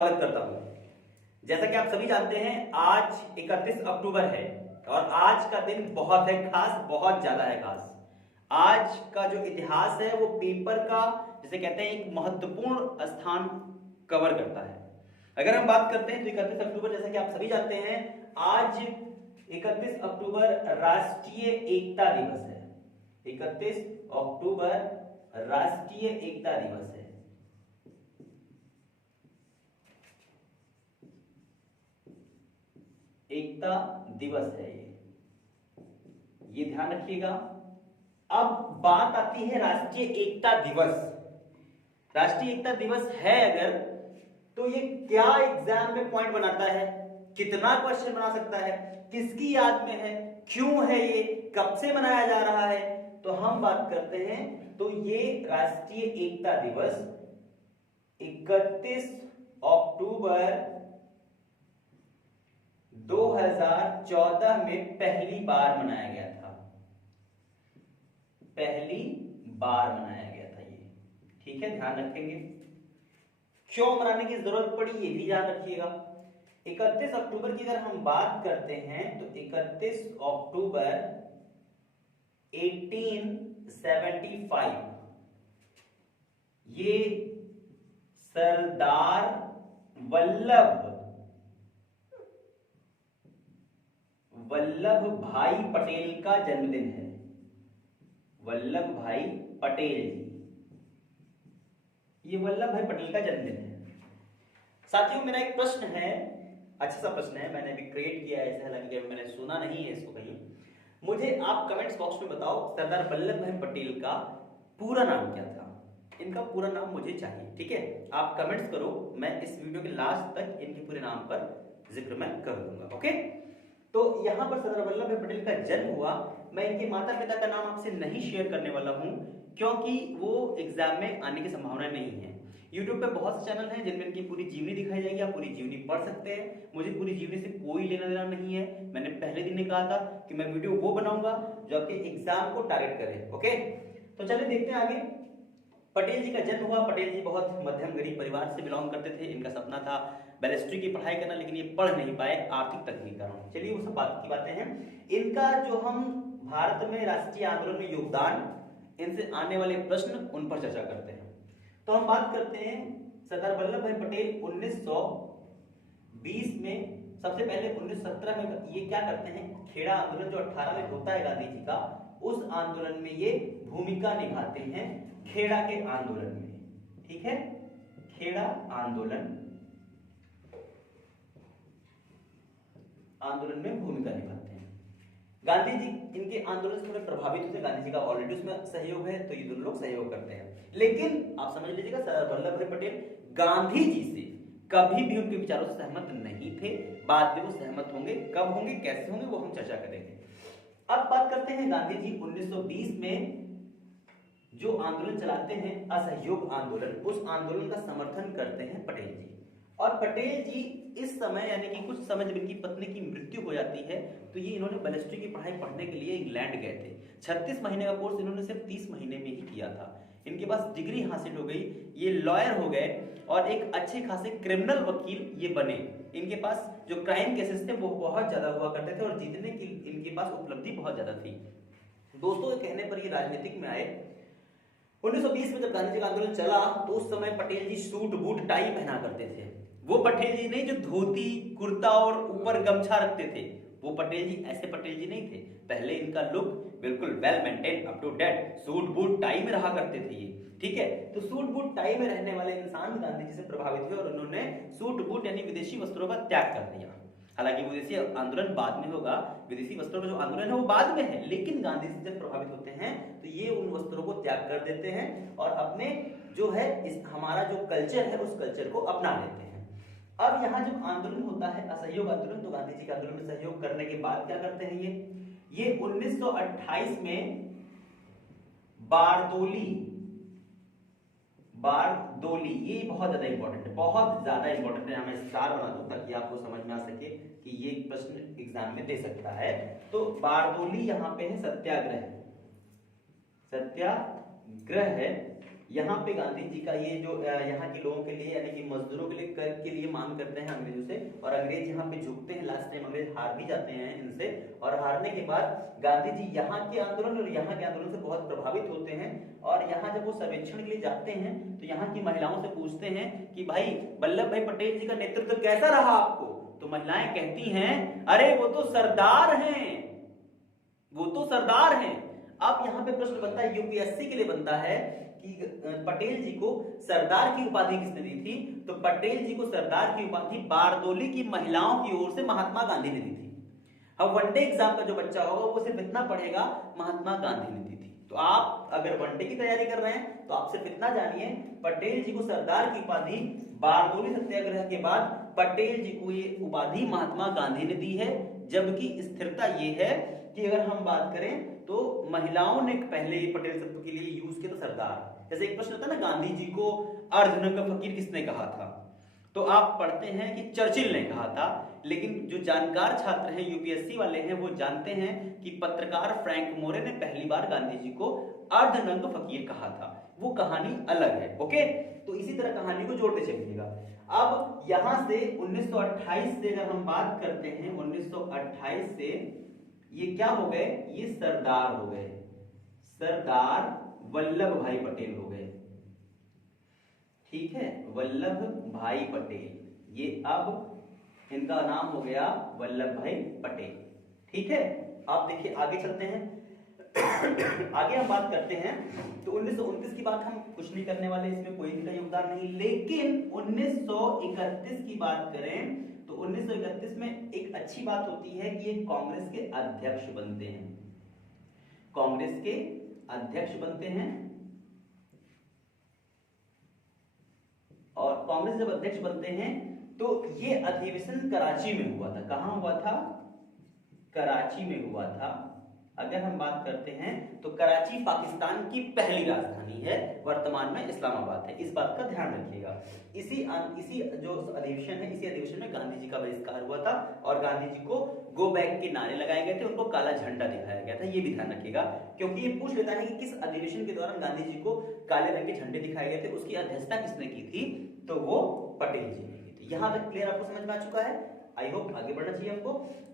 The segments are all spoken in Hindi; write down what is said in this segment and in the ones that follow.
स्वागत करता हूं। जैसा कि आप सभी जानते हैं, आज 31 अक्टूबर है और आज का दिन बहुत है खास, बहुत ज्यादा है खास। आज का जो इतिहास है वो पेपर का, जिसे कहते हैं, एक महत्वपूर्ण स्थान कवर करता है। अगर हम बात करते हैं तो 31 अक्टूबर, जैसा कि आप सभी जानते हैं, आज 31 अक्टूबर राष्ट्रीय एकता दिवस है। 31 अक्टूबर राष्ट्रीय एकता दिवस है। एकता दिवस है ये ध्यान रखिएगा। अब बात आती है राष्ट्रीय एकता दिवस। राष्ट्रीय एकता दिवस है अगर, तो ये क्या एग्जाम में पॉइंट बनाता है, कितना क्वेश्चन बना सकता है, किसकी याद में है, क्यों है ये, कब से मनाया जा रहा है, तो हम बात करते हैं। तो ये राष्ट्रीय एकता दिवस 31 अक्टूबर 2014 में पहली बार मनाया गया था। पहली बार मनाया गया था ये, ठीक है, ध्यान रखेंगे। क्यों मनाने की जरूरत पड़ी ये भी ध्यान रखिएगा। 31 अक्टूबर की अगर हम बात करते हैं तो 31 अक्टूबर 1875 ये सरदार वल्लभ भाई पटेल का जन्मदिन है। वल्लभ भाई पटेल जी, ये वल्लभ भाई पटेल का जन्मदिन है। साथियों, मेरा एक प्रश्न है, अच्छा सा प्रश्न है, मैंने अभी क्रिएट किया है, हालांकि मैंने सुना नहीं है इसको कहीं। मुझे आप कमेंट्स बॉक्स में बताओ, सरदार वल्लभ भाई पटेल का पूरा नाम क्या था? इनका पूरा नाम मुझे चाहिए, ठीक है। आप कमेंट्स करो, मैं इस वीडियो के लास्ट तक इनके पूरे नाम पर जिक्र मैं कर दूंगा, ओके। तो यहां पर सरदार वल्लभ भाई पटेल का जन्म हुआ। मैं इनके माता पिता का नाम आपसे नहीं शेयर करने वाला हूं, क्योंकि वो एग्जाम में आने की संभावना नहीं है। YouTube पे बहुत से चैनल हैं जिनमें इनकी पूरी जीवनी दिखाई जाएगी, आप पूरी जीवनी पढ़ सकते हैं। मुझे पूरी जीवनी से कोई लेना देना नहीं है। मैंने पहले दिन ही कहा था कि मैं वीडियो वो बनाऊंगा जो आपके एग्जाम को टारगेट करे, ओके। तो चलिए देखते हैं आगे। पटेल जी का जन्म हुआ। पटेल जी बहुत मध्यम गरीब परिवार से बिलोंग करते थे। इनका सपना था बैरिस्ट्री की पढ़ाई करना, लेकिन ये पढ़ नहीं पाए आर्थिक तंगी के कारण। चलिए वो सब बात की बातें हैं। इनका जो हम भारत में राष्ट्रीय आंदोलन में योगदान, इनसे आने वाले प्रश्न, उन पर चर्चा करते हैं। तो हम बात करते हैं सरदार वल्लभ भाई पटेल 1920 में, सबसे पहले 1917 में ये क्या करते हैं, खेड़ा आंदोलन जो 18 में होता है गांधी जी का, उस आंदोलन में ये भूमिका निभाते हैं। खेड़ा के आंदोलन में, ठीक है, खेड़ा आंदोलन में भूमिका निभाते हैं। गांधी जी इनके आंदोलन से थोड़े प्रभावित होते हैं। गांधी जी का ऑलरेडी उसमें सहयोग है, तो ये दोनों लोग सहयोग करते हैं। लेकिन आप समझ लीजिएगा, सरदार वल्लभ भाई पटेल गांधी जी से कभी भी उनके विचारों से सहमत नहीं थे। बाद में वो सहमत होंगे, कब होंगे, कैसे होंगे, वो हम चर्चा करेंगे। अब बात करते हैं गांधी जी 1920 में जो आंदोलन चलाते हैं, असहयोग आंदोलन, उस आंदोलन का समर्थन करते हैं पटेल जी। और पटेल जी इस समय, यानी कि कुछ समय जब इनकी पत्नी की मृत्यु हो जाती है, तो ये इन्होंने बैरिस्ट्री की पढ़ाई पढ़ने के लिए इंग्लैंड गए थे। 36 महीने का कोर्स इन्होंने सिर्फ 30 महीने में ही किया था। इनके पास डिग्री हासिल हो गई, ये लॉयर हो गए और एक अच्छे खासे क्रिमिनल वकील ये बने। इनके पास जो क्राइम केसेस थे वो बहुत ज्यादा हुआ करते थे और जीतने की इनके पास उपलब्धि बहुत ज्यादा थी। दोस्तों के कहने पर ये राजनीतिक में आए। 1920 में जब गांधी जी का आंदोलन चला, तो उस समय पटेल जी सूट बूट टाई पहना करते थे। वो पटेल जी नहीं जो धोती कुर्ता और ऊपर गमछा रखते थे, वो पटेल जी, ऐसे पटेल जी नहीं थे। पहले इनका लुक बिल्कुल well maintain, up to date, suit boot tie में रहा करते थे ये, ठीक है। तो सूट बूट टाई में रहने वाले इंसान गांधी जी से प्रभावित हुए और उन्होंने सूट बूट यानी विदेशी वस्त्रों का त्याग कर दिया। हालांकि विदेशी आंदोलन बाद में होगा, विदेशी वस्त्रों का जो आंदोलन है वो बाद में है, लेकिन गांधी जी जब प्रभावित होते हैं तो ये उन वस्त्रों को त्याग कर देते हैं और अपने जो है इस हमारा जो कल्चर है उस कल्चर को अपना लेते हैं। अब यहाँ जब आंदोलन होता है, असहयोग आंदोलन, तो गांधी जी के आंदोलन में सहयोग करने के बाद क्या करते हैं ये 1928 में बारदोली, ये बहुत ज्यादा इंपॉर्टेंट है, बहुत ज्यादा इंपॉर्टेंट है। मैं स्टार बना दूं ताकि आपको समझ में आ सके कि ये प्रश्न एग्जाम में दे सकता है। तो बारदोली यहाँ पे है सत्याग्रह है। यहाँ पे गांधी जी का ये जो यहाँ के लोगों के लिए, यानी कि मजदूरों के लिए कर के लिए मांग करते हैं अंग्रेजों से, और अंग्रेज यहाँ पे झुकते हैं। लास्ट टाइम अंग्रेज हार भी जाते हैं इनसे, और हारने के बाद गांधी जी यहाँ के आंदोलन और यहाँ के आंदोलन से बहुत प्रभावित होते हैं, और यहाँ जब वो सर्वेक्षण के लिए जाते हैं तो यहाँ की महिलाओं से पूछते हैं कि भाई वल्लभ भाई पटेल जी का नेतृत्व कैसा रहा आपको? तो महिलाएं कहती हैं, अरे वो तो सरदार हैं, वो तो सरदार हैं। अब यहाँ पे प्रश्न बनता है, यूपीएससी के लिए बनता है कि पटेल जी को सरदार की उपाधि किसने दी थी? तो पटेल जी को सरदार की उपाधि बारदोली की महिलाओं की ओर से महात्मा गांधी ने दी थी। अब वनडे एग्जाम का जो बच्चा होगा वो सिर्फ इतना पढ़ेगा, महात्मा गांधी ने दी थी। तो आप अगर वनडे की तैयारी कर रहे हैं तो आप सिर्फ इतना जानिए, पटेल जी को सरदार की उपाधि बारदोली सत्याग्रह के बाद पटेल जी को ये उपाधि महात्मा गांधी ने दी है। जबकि स्थिरता ये है कि अगर हम बात करें तो महिलाओं ने पहले पटेल शब्द के लिए यूज किया था सरदार। जैसे एक प्रश्न होता है ना, गांधी जी को अर्धनग्न फकीर किसने कहा था? तो आप पढ़ते हैं कि चर्चिल ने कहा था, लेकिन जो जानकार छात्र हैं, यूपीएससी वाले हैं, वो जानते हैं कि पत्रकार फ्रैंक मोरे ने पहली बार गांधी जी को अर्धनग्न फकीर कहा था। वो कहानी अलग है। ओके, तो इसी तरह कहानी को जोड़ते चलिएगा। अब यहां से 1928 से अगर हम बात करते हैं, 1928 से ये क्या हो गए? ये सरदार हो गए, सरदार वल्लभ भाई पटेल हो गए। ठीक है, वल्लभ भाई पटेल, ये अब इनका नाम हो गया वल्लभ भाई पटेल। ठीक है, आप देखिए आगे चलते हैं। आगे हम बात करते हैं तो 1929 की बात हम कुछ नहीं करने वाले, इसमें कोई इनका योगदान नहीं। लेकिन 1931 की बात करें तो 1931 में एक अच्छी बात होती है कि ये कांग्रेस के अध्यक्ष बनते हैं, कांग्रेस के अध्यक्ष बनते हैं। और कांग्रेस जब अध्यक्ष बनते हैं तो ये अधिवेशन कराची में हुआ था। कहां हुआ था? कराची में हुआ था। अगर हम बात करते हैं तो कराची पाकिस्तान की पहली राजधानी है, वर्तमान में इस्लामाबाद है, इस बात का ध्यान रखिएगा। इसी जो अधिवेशन है, इसी अधिवेशन में गांधी जी का बहिष्कार हुआ था और गांधी जी को गो बैक के नारे लगाए गए थे, उनको काला झंडा दिखाया गया था। ये भी ध्यान रखिएगा, क्योंकि ये पूछ लेता है कि किस अधिवेशन के दौरान गांधी जी को काले रंग के झंडे दिखाए गए थे, उसकी अध्यक्षता किसने की थी? तो वो पटेल जी ने की थी। यहां तक क्लियर आपको समझ में आ चुका है? आई होप आगे बढ़ना चाहिए हमको।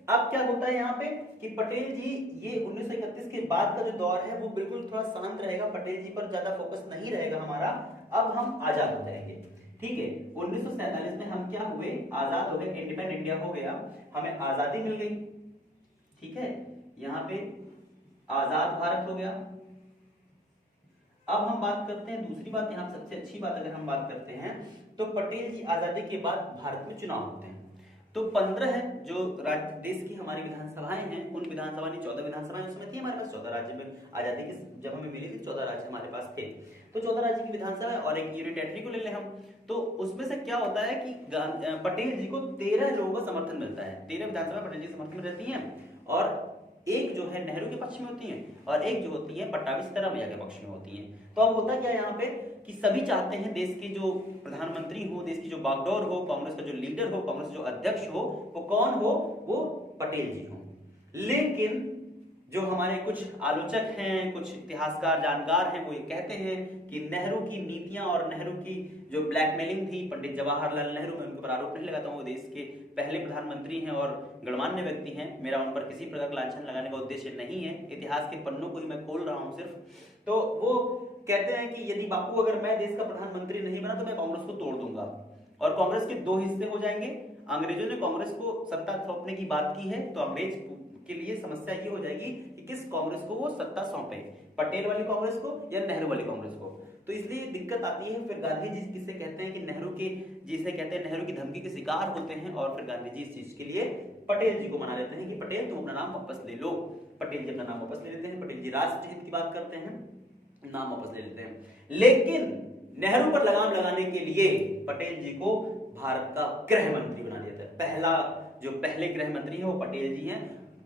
अब क्या होता है यहाँ पे कि पटेल जी, ये 1931 के बाद का जो दौर है वो बिल्कुल थोड़ा शांत रहेगा, पटेल जी पर ज्यादा फोकस नहीं रहेगा हमारा। अब हम आजाद हो जाएंगे। ठीक है, 1947 में हम क्या हुए? आजाद हो गए, इंडिपेंडेंट इंडिया हो गया, हमें आजादी मिल गई। ठीक है, यहाँ पे आजाद भारत हो गया। अब हम बात करते हैं दूसरी बात, यहाँ सबसे अच्छी बात अगर हम बात करते हैं तो पटेल जी आजादी के बाद भारत में चुनाव होते हैं। तो 15 जो देश की हमारी विधानसभाएं हैं, उन विधानसभा ने 14 विधानसभाएं उस समय थी हमारे पास। 14 राज्य में आजादी की जब हमें मिली थी 14 राज्य हमारे पास थे। तो 14 राज्य की विधानसभा और एक यूनियन टेरिटरी को ले लें हम, तो उसमें से क्या होता है कि पटेल जी को 13 लोगों का समर्थन मिलता है। 13 विधानसभा पटेल जी समर्थन में रहती हैं, और एक जो है नेहरू के पक्ष में होती है और एक जो होती है पट्टाभी सीतारामैया के पक्ष में होती है। तो अब होता क्या है यहाँ पे कि सभी चाहते हैं देश के जो प्रधानमंत्री हो, देश की जो बागडोर हो, कांग्रेस का जो लीडर हो, कांग्रेस का जो अध्यक्ष हो, वो कौन हो? वो पटेल जी हो। लेकिन जो हमारे कुछ आलोचक हैं, कुछ इतिहासकार जानकार हैं, वो ये कहते हैं कि नेहरू की नीतियां और नेहरू की जो ब्लैकमेलिंग थी, पंडित जवाहरलाल नेहरू, मैं उनके पर आरोप नहीं लगाता हूँ, वो देश के पहले प्रधानमंत्री हैं और गणमान्य व्यक्ति हैं, मेरा उन पर किसी प्रकार का लांछन लगाने का उद्देश्य नहीं है, इतिहास के पन्नों को ही मैं खोल रहा हूँ सिर्फ। तो वो कहते हैं कि यदि बापू अगर मैं देश का प्रधानमंत्री नहीं बना तो मैं कांग्रेस को तोड़ दूंगा, और कांग्रेस के दो हिस्से हो जाएंगे। अंग्रेजों ने कांग्रेस को सत्ता सौंपने की बात की है, तो अंग्रेज के लिए समस्या ये हो जाएगी कि किस कांग्रेस को वो सत्ता सौंपे, पटेल वाली कांग्रेस को या नेहरू वाली कांग्रेस को। तो इसलिए दिक्कत आती है। फिर गांधी जी किसे कहते हैं कि नेहरू के, जिसे कहते हैं नेहरू की धमकी के शिकार होते हैं, और फिर गांधी जी इस चीज के लिए पटेल जी को मना लेते हैं कि पटेल तुम अपना नाम वापस ले लो। पटेल जी अपना नाम वापस ले लेते हैं, पटेल जी राष्ट्र हित की बात करते हैं, नाम वापस ले लेते हैं। लेकिन नेहरू पर लगाम लगाने के लिए पटेल जी को भारत का गृह मंत्री बना दिया था। पहला जो पहले गृह मंत्री है वो पटेल जी हैं,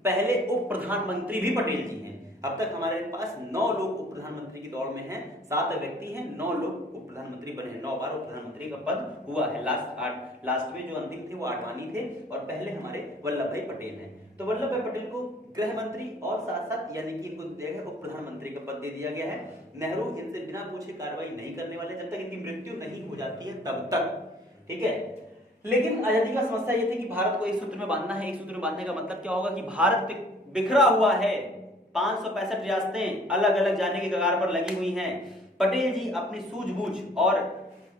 पहले उप प्रधानमंत्री भी पटेल जी हैं। अब तक हमारे पास 9 लोग उप प्रधानमंत्री की दौड़ में हैं, 7 व्यक्ति हैं, 9 लोग उप प्रधानमंत्री बने हैं, 9 बार उप प्रधानमंत्री का पद हुआ है। लास्ट में जो अंतिम थे वो आडवाणी थे, और पहले हमारे वल्लभ भाई पटेल हैं। तो वल्लभ भाई पटेल को गृह मंत्री और साथ साथ यानी कि इनको उप प्रधानमंत्री का पद दे दिया गया है। नेहरू इनसे बिना पूछे कार्रवाई नहीं करने वाले जब तक इनकी मृत्यु नहीं हो जाती है तब तक। ठीक है, लेकिन आजादी का समस्या ये थी कि भारत को एक सूत्र में बांधना है। एक सूत्र में बांधने का मतलब क्या होगा कि भारत बिखरा हुआ है, 565 रियासतें अलग अलग जाने के कगार पर लगी हुई हैं। पटेल जी अपनी सूझबूझ और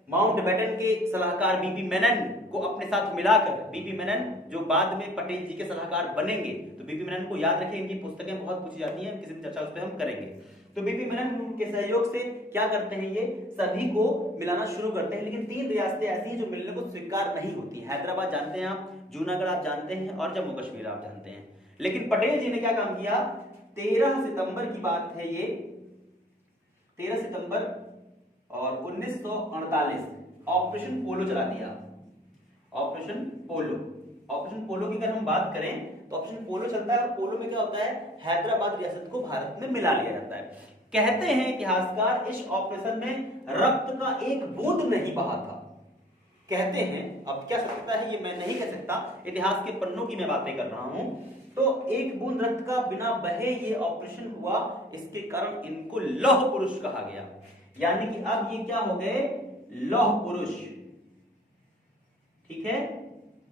माउंटबेटन के सलाहकार बीपी मेनन को अपने साथ मिलाकर, बीपी मेनन जो बाद में पटेल जी के सलाहकार बनेंगे, तो बीपी मेनन को याद रखें, इनकी पुस्तकें बहुत पूछी जाती हैं, किसी दिन चर्चा उस पर हम करेंगे। तो बीपी मेनन के सहयोग से क्या करते हैं, ये सभी को मिलाना शुरू करते हैं। लेकिन 3 रियासतें ऐसी हैं जो मिलने को स्वीकार नहीं होती। हैदराबाद जानते हैं आप, जूनागढ़ आप जानते हैं, और जम्मू कश्मीर आप जानते हैं। लेकिन पटेल जी ने क्या काम किया, 13 सितंबर की बात है ये, 13 सितंबर और 1948 ऑपरेशन पोलो चला दिया। ऑपरेशन पोलो, ऑपरेशन पोलो की अगर हम बात करें तो ऑपरेशन पोलो चलता है, और पोलो में क्या होता है, हैदराबाद रियासत को भारत में मिला लिया जाता है। कहते हैं इतिहासकार इस ऑपरेशन में रक्त का एक बूंद नहीं बहा था। कहते हैं, अब क्या सकता है ये मैं नहीं कह सकता, इतिहास के पन्नों की मैं बातें कर रहा हूं। तो एक बूंद रक्त का बिना बहे ये ऑपरेशन हुआ, इसके कारण इनको लौह पुरुष कहा गया। यानी कि अब ये क्या हो गए, लौह पुरुष। ठीक है,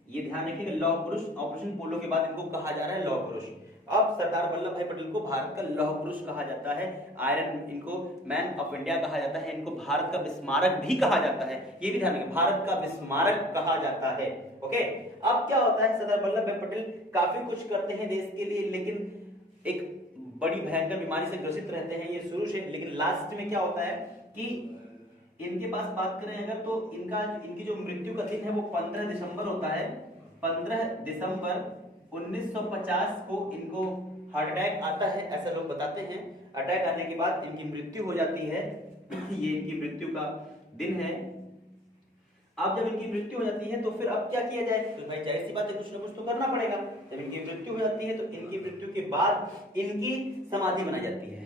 ये ध्यान रखिएगा, लौह पुरुष। ऑपरेशन पोलो के बाद इनको कहा जा रहा है लौह पुरुष। अब सरदार वल्लभ भाई पटेल को भारत का लौह पुरुष कहा जाता है, आयरन, इनको मैन ऑफ इंडिया कहा जाता है, इनको भारत का विस्मारक भी कहा जाता है। ये भी ध्यान रखिए, भारत का विस्मारक कहा जाता है। ओके, अब क्या होता है, सरदार वल्लभ भाई पटेल काफी कुछ करते हैं देश के लिए, लेकिन एक बड़ी भयंकर बीमारी से ग्रसित रहते हैं ये शुरू से। लेकिन लास्ट में क्या होता है कि इनके पास बात करें अगर, तो इनकी जो मृत्यु का दिन है वो 15 दिसंबर होता है। 15 दिसंबर 1950 को इनको हार्ट अटैक आता है, ऐसा लोग बताते हैं। अटैक आने के बाद इनकी मृत्यु हो जाती है। ये इनकी मृत्यु का दिन है। अब जब इनकी मृत्यु हो जाती है तो फिर अब क्या किया जाए, तो भाई जाहिर सी बात है, कुछ ना कुछ तो करना पड़ेगा। जब इनकी मृत्यु हो जाती है तो इनकी मृत्यु के बाद इनकी समाधि बनाई जाती है।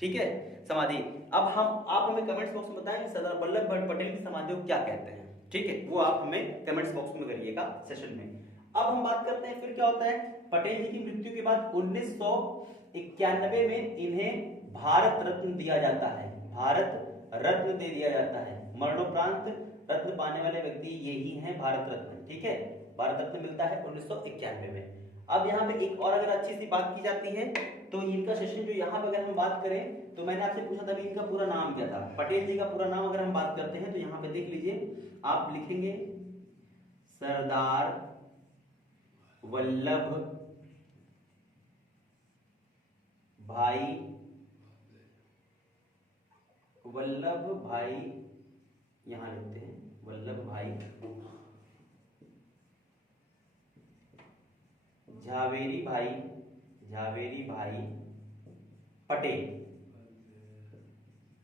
ठीक है, समाधि। अब आप हमें कमेंट्स बॉक्स में बताएं सरदार वल्लभ भाई पटेल की समाधि को क्या कहते हैं। ठीक है, वो आप हमें कमेंट्स बॉक्स में करिएगा सेशन में। अब हम बात करते हैं फिर क्या होता है, पटेल जी की मृत्यु के बाद 1991 में इन्हें भारत रत्न दिया जाता है। भारत रत्न दे दिया जाता है। मरणोपरांत रत्न पाने वाले व्यक्ति यही हैं, भारत रत्न। ठीक है, भारत रत्न मिलता है 1991 में। अब यहाँ पे एक और अगर अच्छी सी बात की जाती है तो इनका सेशन जो यहाँ पे अगर हम बात करें, तो मैंने आपसे पूछा था कि इनका पूरा नाम क्या था। पटेल जी का पूरा नाम अगर हम बात करते हैं तो यहाँ पे देख लीजिए, आप लिखेंगे सरदार वल्लभ भाई, वल्लभ भाई, यहां लिखते हैं वल्लभ भाई झावेरी भाई, झावेरी भाई पटेल,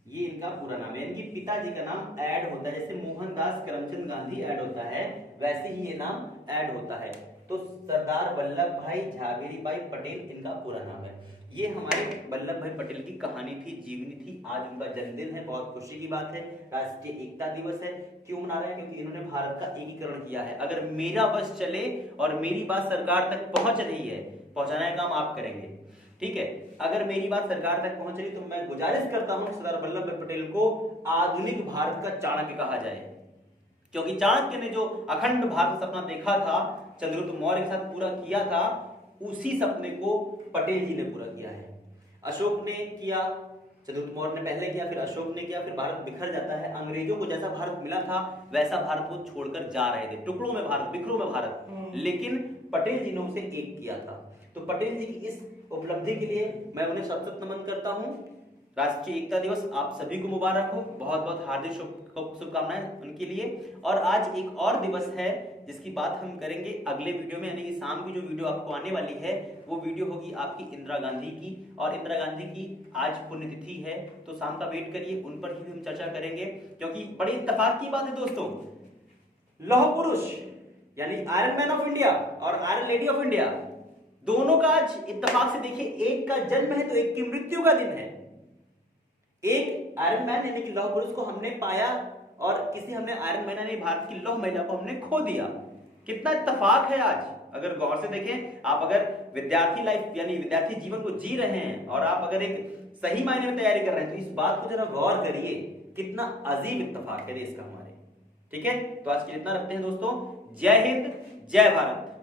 ये इनका पूरा नाम है। इनके पिताजी का नाम ऐड होता है, जैसे मोहनदास करमचंद गांधी ऐड होता है, वैसे ही ये नाम ऐड होता है। तो सरदार वल्लभ भाई झावेरी भाई पटेल इनका पूरा नाम है। ये हमारे वल्लभ भाई पटेल की कहानी थी, जीवनी थी। आज उनका जन्मदिन है, बहुत खुशी की बात है। राष्ट्रीय एकता दिवस है। क्यों मना रहे हैं, क्योंकि इन्होंने भारत का एकीकरण किया है। अगर मेरा बस चले और मेरी बात सरकार तक पहुंच रही है, पहुंचाने का काम आप करेंगे। ठीक है, अगर मेरी बात सरकार तक पहुंच रही तो मैं गुजारिश करता हूं सरदार वल्लभ भाई पटेल को आधुनिक भारत का चाणक्य कहा जाए, क्योंकि चाणक्य ने जो अखंड भारत सपना देखा था, चंद्रगुप्त मौर्य के साथ पूरा किया था, उसी सपने को पटेल जी ने पूरा किया है। अशोक ने किया, चंद्रगुप्त मौर्य ने पहले किया, फिर अशोक ने किया, फिर भारत बिखर जाता है। अंग्रेजों को जैसा भारत मिला था वैसा भारत वो छोड़कर जा रहे थे, टुकड़ों में भारत, बिखरों में भारत, लेकिन पटेल जी ने उसे एक किया था। तो पटेल जी की इस उपलब्धि के लिए मैं उन्हें सत सत नमन करता हूं। राष्ट्रीय एकता दिवस आप सभी को मुबारक हो, बहुत बहुत हार्दिक शुभकामनाएं उनके लिए। और आज एक और दिवस है जिसकी बात हम करेंगे अगले वीडियो में, यानी कि शाम की जो वीडियो आपको आने वाली है वो वीडियो होगी आपकी इंदिरा गांधी की। और इंदिरा गांधी की आज पुण्यतिथि है, तो शाम का वेट करिए, उन पर ही हम चर्चा करेंगे, क्योंकि बड़ी इत्तेफाक की बात है दोस्तों, लौह पुरुष यानी आयरन मैन ऑफ इंडिया और आयरन लेडी ऑफ इंडिया, दोनों का आज इत्तेफाक से देखिए, एक का जन्म है तो एक की मृत्यु का दिन है। एक आयरन मैन यानी कि लौह पुरुष को हमने पाया और किसी हमने आयरन मैन यानी भारत की लौह महिला को हमने खो दिया। कितना इत्तेफाक है आज, अगर गौर से देखें। आप अगर विद्यार्थी लाइफ यानी विद्यार्थी जीवन को जी रहे हैं और आप अगर एक सही मायने में तैयारी कर रहे हैं, तो इस बात को जरा गौर करिए, कितना अजीब इत्तेफाक है देश का हमारे। ठीक है, तो आज के लिए इतना रखते हैं दोस्तों। जय हिंद, जय भारत।